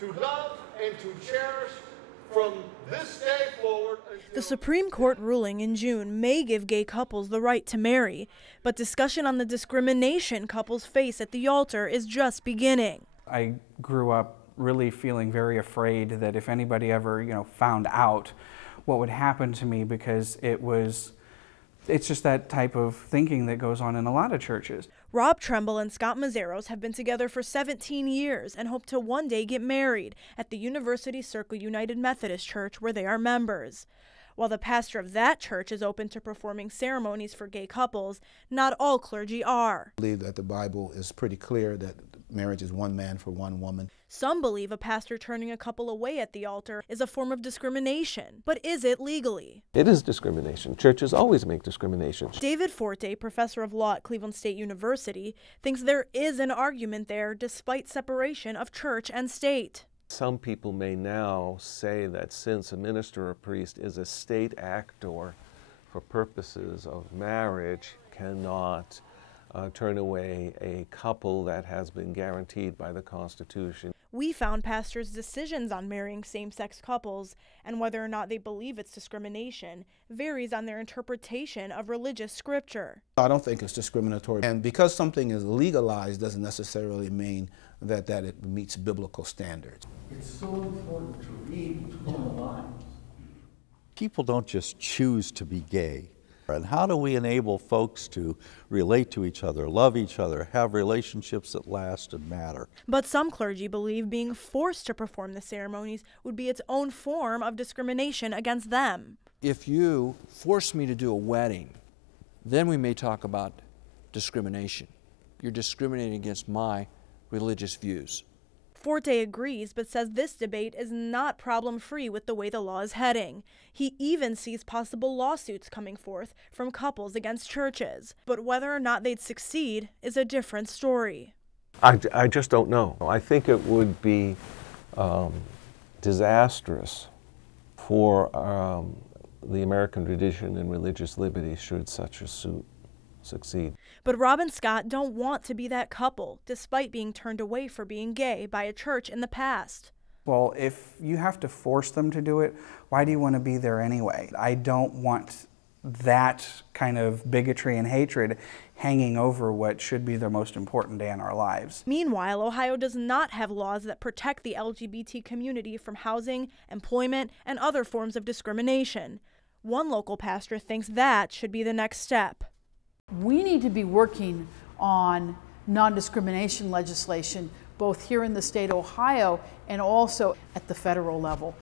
to love and to cherish from this day forward. The Supreme Court ruling in June may give gay couples the right to marry, but discussion on the discrimination couples face at the altar is just beginning. I grew up really feeling very afraid that if anybody ever, found out what would happen to me, because it's just that type of thinking that goes on in a lot of churches. Rob Tremble and Scott Mazzaros have been together for 17 years and hope to one day get married at the University Circle United Methodist Church, where they are members. While the pastor of that church is open to performing ceremonies for gay couples, not all clergy are. I believe that the Bible is pretty clear that marriage is one man for one woman. Some believe a pastor turning a couple away at the altar is a form of discrimination, but is it legally? It is discrimination. Churches always make discrimination. David Forte, professor of law at Cleveland State University, thinks there is an argument there despite separation of church and state. Some people may now say that since a minister or priest is a state actor for purposes of marriage, cannot turn away a couple that has been guaranteed by the Constitution. We found pastors' decisions on marrying same-sex couples and whether or not they believe it's discrimination varies on their interpretation of religious scripture. I don't think it's discriminatory. And because something is legalized doesn't necessarily mean that it meets biblical standards. It's so important to read between the lines. People don't just choose to be gay. And how do we enable folks to relate to each other, love each other, have relationships that last and matter? But some clergy believe being forced to perform the ceremonies would be its own form of discrimination against them. If you force me to do a wedding, then we may talk about discrimination. You're discriminating against my religious views. Forte agrees, but says this debate is not problem-free with the way the law is heading. He even sees possible lawsuits coming forth from couples against churches. But whether or not they'd succeed is a different story. I just don't know. I think it would be disastrous for the American tradition and religious liberty should such a suit succeed. But Rob and Scott don't want to be that couple, despite being turned away for being gay by a church in the past. Well, if you have to force them to do it, why do you want to be there anyway? I don't want that kind of bigotry and hatred hanging over what should be the most important day in our lives. Meanwhile, Ohio does not have laws that protect the LGBT community from housing, employment, and other forms of discrimination. One local pastor thinks that should be the next step. We need to be working on non-discrimination legislation, both here in the state of Ohio and also at the federal level.